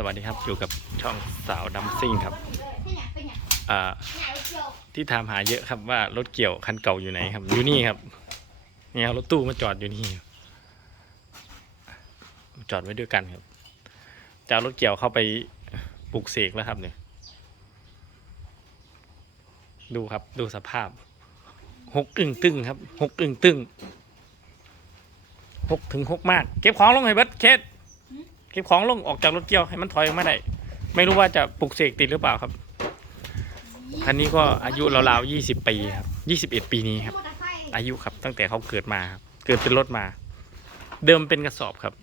สวัสดีครับอยู่กับช่องสาวดัมซิ่งครับอ่าที่ถามหาเยอะครับว่ารถเกี่ยวคันเก่าอยู่ไหนครับ อยู่นี่ครับนี่เอารถตู้มาจอดอยู่นี่จอดไว้ด้วยกันครับจะเอารถเกี่ยวเข้าไปปลูกเสกแล้วครับเนี่ยดูครับดูสภาพหกอึ่งตึงครับหกอึ่งตึงหกถึงหกมาก เก็บของลงให้เบิดเคส เก็บของลงออกจากรถเกี่ยวให้มันถอยออกมาได้ไม่รู้ว่าจะปลุกเสกติดหรือเปล่าครับคันนี้ก็อายุราวๆยี่สิบปีครับยี่สิบเอ็ดปีนี้ครับ อายุครับตั้งแต่เขาเกิดมาครับเกิดเป็นรถมา เดิมเป็นกระสอบครับ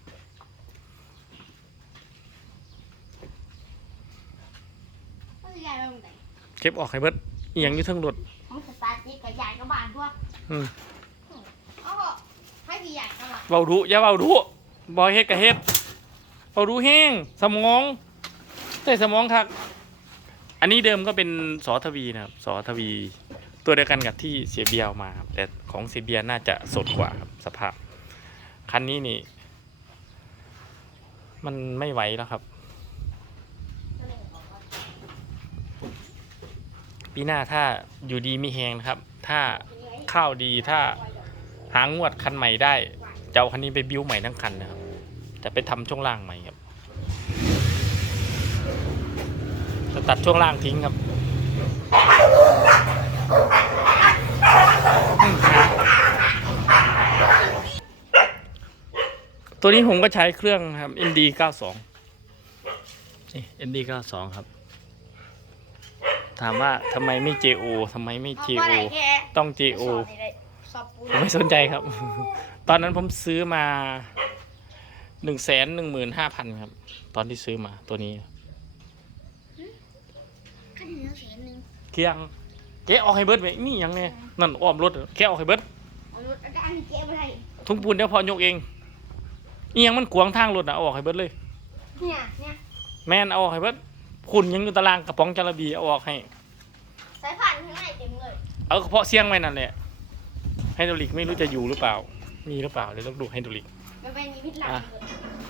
เก็บออกให้เบิดเอียงอยู่เทั้งรถของสตาร์ทนี่กับใหญ่กับบานด้วยอืมเอาเหอะให้พี่ใหญ่กันหรอเบาดุอย่าเบาดุบอยเฮ็ดกับเฮ็ด เบาดุแห้งสมองใช่สมองครับอันนี้เดิมก็เป็นสอทวีนะครับสอทวี ตัวเดียวกันกับที่เสียเบียร์เอามาครับแต่ของเสียเบียน่าจะสดกว่าครับสภาพ คันนี้นี่ มันไม่ไหวแล้วครับ ปีหน้าถ้าอยู่ดีมีแหงนะครับ ถ้าข้าวดีถ้าหางวดคันใหม่ได้จะเอาคันนี้ไปบิ้วใหม่ทั้งคันนะครับ จะไปทำช่วงล่างใหม่ครับจะตัดช่วงล่างทิ้งครับอืมหาตัวนี้ผมก็ใช้เครื่องครับ ND 92นี่ ND 92ครับ ถามว่าทำไมไม่ JO ทำไมไม่ JO ต้อง JO สอบปูผมไม่สนใจครับ ตอนนั้นผมซื้อมา หนึ่งแสนหนึ่งหมื่นห้าพันครับ ตอนที่ซื้อมาตัวนี้ขั้นเนื้อเสียหนึ่งเกียงเก๊ออกให้เบิร์ดไว้นี่ยังเนี่ยนั่นอ้อมรถเหรอแค่ออกให้เบิร์ดเอารถอันนี้เก็บไว้ให้ทุงปูนเดี๋ยวพอยกเองนี่ยังมันขวางทางรถนะเอาออกให้เบิร์ดเลย เนี่ยเนี่ยแม่นเอาออกให้เบิร์ดคุณยังอยู่ตารางกระป๋องจาระบีเอาออกให้ สายผ่านข้างในเต็มเลยเอากระเพาะเสียงไว้นั่นแหละไฮดรอลิกไม่รู้จะอยู่หรือเปล่า มีหรือเปล่าเดี๋ยวต้องดูไฮดรอลิก มันเป็นนิมิตหลังอะ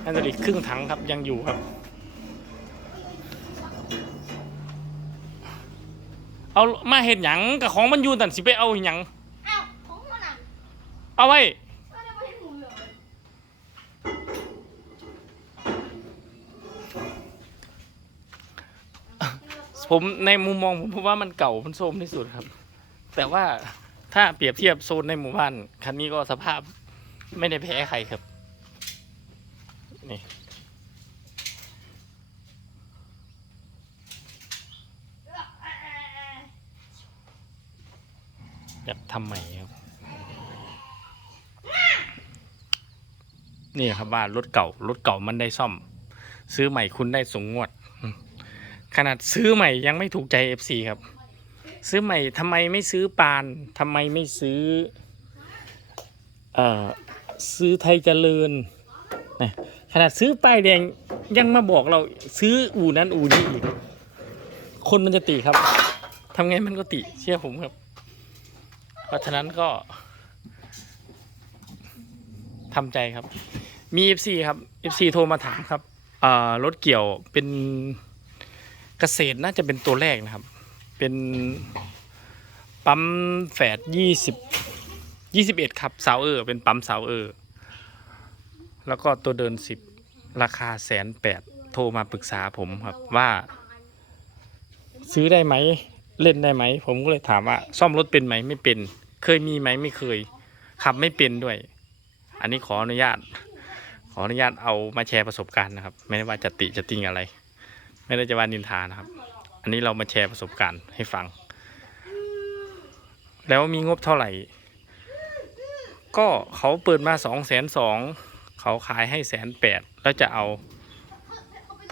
เลยไฮดรอลิกครึ่งถังครับยังอยู่ครับ เอามาเห็ดหยังกับของมันอยู่ตันสิไปเอาหยังอ้าวของมันอะเอาไว้ก็ได้ไม่ให้หนูเลยผมในมุมมองผมผมว่ามันเก่ามันโทรมที่สุดครับ แต่ว่าถ้าเปรียบเทียบโซนในหมู่บ้านคันนี้ก็สภาพไม่ได้แพ้ใครครับ นี่แบบทำใหม่ครับ นี่ครับว่ารถเก่ารถเก่ามันได้ซ่อม ซื้อใหม่คุณได้สูงงวด ขนาดซื้อใหม่ยังไม่ถูกใจ FC ครับ ซื้อใหม่ทำไมไม่ซื้อปานทำไมไม่ซื้อ เอ่อ ซื้อไทยเจริญนะ ขนาดซื้อป้ายแดงยังมาบอกเราซื้ออู่นั้นอู่นี้อีก คนมันจะติครับทำไงมันก็ติเชื่อผมครับ เพราะฉะนั้นก็ทำใจครับ มี FC ครับ FC โทรมาถามครับรถเกี่ยวเป็นเกษตรน่าจะเป็นตัวแรกนะครับ เป็นปั๊มแฝดยี่สิบยี่สิบเอ็ดครับเสาเออ เป็นปั๊มเสาเออ แล้วก็ตัวเดินสิบราคาแสนแปดโทรมาปรึกษาผมครับว่า ซื้อได้ไหมเล่นได้ไหม ผมก็เลยถามว่า ซ่อมรถเป็นไหมไม่เป็น เคยมีไหมไม่เคย ขับไม่เป็นด้วย อันนี้ขออนุญาต ขออนุญาตเอามาแชร์ประสบการณ์นะครับ ไม่ได้ว่าจะติจะติงอะไร ไม่ได้จะว่านินทานะครับ อันนี้เรามาแชร์ประสบการณ์ให้ฟัง แล้วมีงบเท่าไหร่ ก็เขาเปิดมาสองแสนสอง เขาขายให้แสนแปดแล้วจะเอา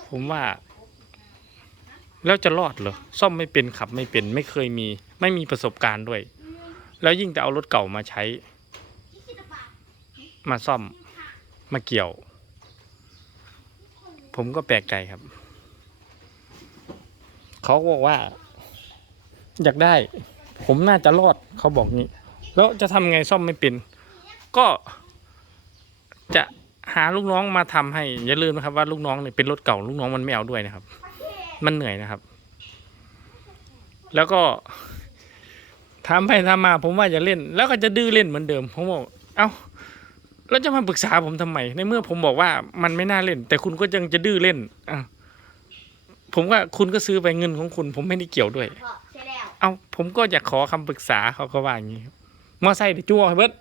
ผมว่า แล้วจะรอดเหรอซ่อมไม่เป็นขับไม่เป็นไม่เคยมี ไม่มีประสบการณ์ด้วย แล้วยิ่งจะเอารถเก่ามาใช้ มาซ่อมมาเกี่ยว ผมก็แปลกใจครับ เขาบอกว่า อยากได้ ผมน่าจะรอดเขาบอกงี้ แล้วจะทำไงซ่อมไม่เป็น ก็ หาลูกน้องมาทำให้อย่าลืมนะครับว่าลูกน้องเนี่ยเป็นรถเก่าลูกน้องมันไม่เอาด้วยนะครับ มันเหนื่อยนะครับ แล้วก็ทำไปทำมา ผมว่าจะเล่น แล้วก็จะดื้อเล่นเหมือนเดิมผมบอกเอ้าแล้วจะมาปรึกษาผมทำไมในเมื่อผมบอกว่ามันไม่น่าเล่น แต่คุณก็ยังจะดื้อเล่นอะผมว่าคุณก็ซื้อไปเงินของคุณ ผมไม่ได้เกี่ยวด้วยพ่อใช่แล้วเอาผมก็อยากขอคำปรึกษาเขาก็ว่าอย่างนี้ครับมอไซค์เดี๋ยวจั่วให้เบิด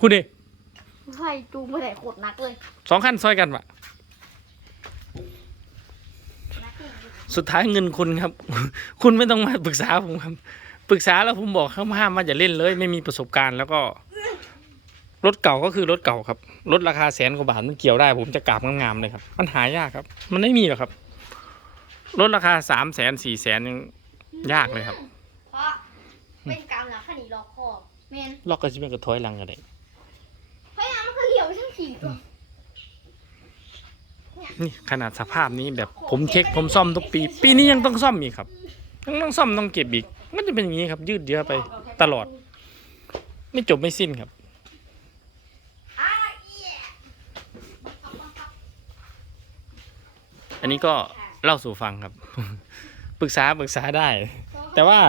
คุณดิ ใช่จูงไปไหนโคตรนักเลยสองขั้นซอยกันวะนักจริงสุดท้ายเงินคุณครับ คุณไม่ต้องมาปรึกษาผมครับ ปรึกษาแล้วผมบอกเขาห้ามมาอย่าเล่นเลย ไม่มีประสบการณ์แล้วก็รถเก่าก็คือรถเก่าครับรถราคาแสนกว่าบาทมันเกี่ยวได้ ผมจะกราบงามๆเลยครับ มันหายากครับ มันไม่มีหรอกครับรถราคาสามแสนสี่แสนยังยากเลยครับ เพราะเป็นกรรมนะขันนี้ล็อกคอเมนลอกก็จะเป็นกระถอยหลังกันเลยพย สี่ตัวนี่ขนาดสภาพนี้แบบผมเช็คผมซ่อมทุกปี ปีนี้ยังต้องซ่อมอีกครับยังต้องซ่อมต้องเก็บอีก มันจะเป็นอย่างนี้ครับ ยืดเยื้อไปตลอด ไม่จบไม่สิ้นครับอันนี้ก็เล่าสู่ฟังครับ ปรึกษาปรึกษาได้ แต่ว่า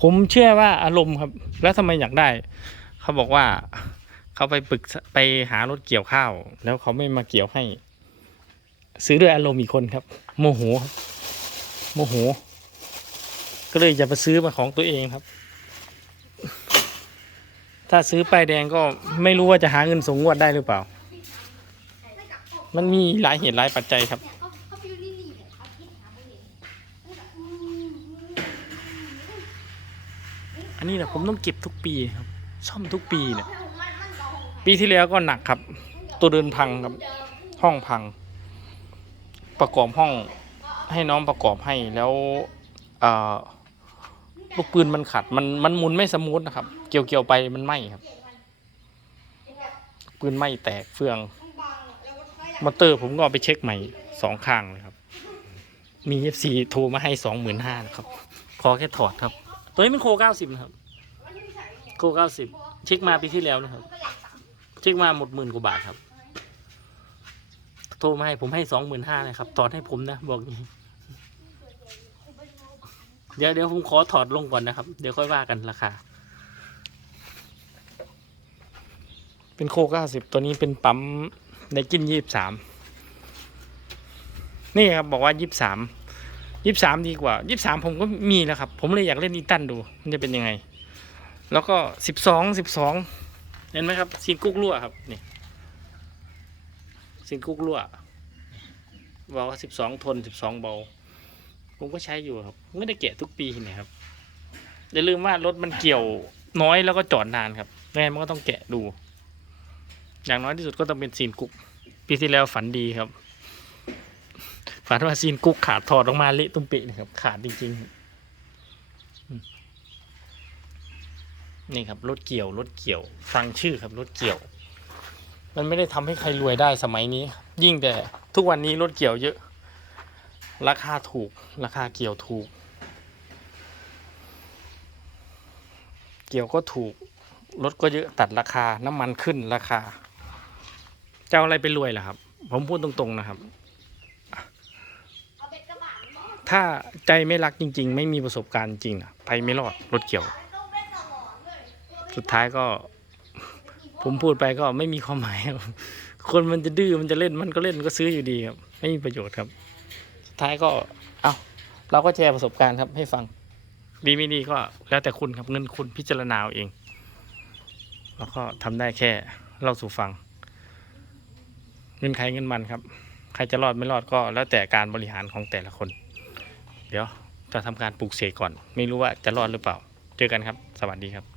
ผมเชื่อว่าอารมณ์ครับ แล้วทำไมอยากได้ เขาบอกว่า เขาไปปรึกไปหารถเกี่ยวข้าว แล้วเขาไม่มาเกี่ยวให้ ซื้อด้วยอารมณ์อีกคนครับ โมโหโมโห ก็เลยจะไปซื้อมาของตัวเองครับ ถ้าซื้อป้ายแดงก็ไม่รู้ว่าจะหาเงินส่งงวดได้หรือเปล่า มันมีหลายเหตุหลายปัจจัยครับอันก็อืมอันนี้แหละผมต้องเก็บทุกปีครับ ซ่อมทุกปีเนี่ย ปีที่แล้วก็หนักครับ ตัวเดินพังครับ ห้องพัง ประกอบห้องให้น้องประกอบให้แล้วลูกปืนมันขัด มันมันหมุนไม่สมูทนะครับ เกี่ยวเกี่ยวไปมันไหมครับ ปืนไหมแตกเฟืองมอเตอร์ผมก็เอาไปเช็คใหม่สองข้างเลยครับ มีเอฟซีโทรมาให้สองหมื่นห้านะครับ ขอแค่ถอดครับ ตัวนี้เป็นโคเก้าสิบนะครับ โคเก้าสิบเช็คมาปีที่แล้วนะครับ เช็คมาหมดหมื่นกว่าบาทครับ โทรมาให้ผมให้สองหมื่นห้าเลยครับ ถอดให้ผมนะ บอกอย่างนี้เดี๋ยวเดี๋ยวผมขอถอดลงก่อนนะครับ เดี๋ยวค่อยว่ากันราคา เป็นโคเก้าสิบตัวนี้เป็นปั๊มในกินยี่สิบสามนี่ครับบอกว่ายี่สิบสามยี่สิบสามดีกว่ายี่สิบสามผมก็มีแล้วครับ ผมเลยอยากเล่นอีตันดู มันจะเป็นยังไง แล้วก็สิบสองสิบสอง เห็นไหมครับซีนกุ๊กรั่วครับนี่ซีนกุ๊กรั่วบอกว่าสิบสองทนสิบสองเบา ผมก็ใช้อยู่ครับไม่ได้แกะทุกปีนะครับอย่าลืมว่ารถมันเกี่ยวน้อยแล้วก็จอดนานครับยังไงมันก็ต้องแกะดู อย่างน้อยที่สุดก็ต้องเป็นซีนกุ๊กปีที่แล้วฝันดีครับ ฝันว่าซีนกุ๊กขาดถอดออกมาเละตุ้มเปะเลยครับขาดจริงๆ นี่ครับรถเกี่ยวรถเกี่ยว ฟังชื่อครับรถเกี่ยว มันไม่ได้ทำให้ใครรวยได้สมัยนี้ ยิ่งแต่ทุกวันนี้รถเกี่ยวเยอะ ราคาถูก ราคาเกี่ยวถูก เกี่ยวก็ถูกรถก็เยอะตัดราคาน้ำมันขึ้นราคาจะเอาอะไรไปรวยล่ะครับ ผมพูดตรงๆนะครับ ถ้าใจไม่รักจริง ๆ ไม่มีประสบการณ์จริงนะไปไม่รอดรถเกี่ยว สุดท้ายก็ ผมพูดไปก็ไม่มีความหมายครับคนมันจะดื้อมันจะเล่นมันก็เล่นก็ซื้ออยู่ดีครับ ไม่มีประโยชน์ครับ สุดท้ายก็เอาเราก็แชร์ประสบการณ์ครับ ให้ฟัง ดีไม่ดีก็แล้วแต่คุณครับเงินคุณพิจารณาเอาเองแล้วก็ทำได้แค่เล่าสู่ฟัง เงินใครเงินมันครับ ใครจะรอดไม่รอดก็ แล้วแต่การบริหารของแต่ละคน เดี๋ยวจะทำการปลูกเสกก่อน ไม่รู้ว่าจะรอดหรือเปล่า เจอกันครับ สวัสดีครับ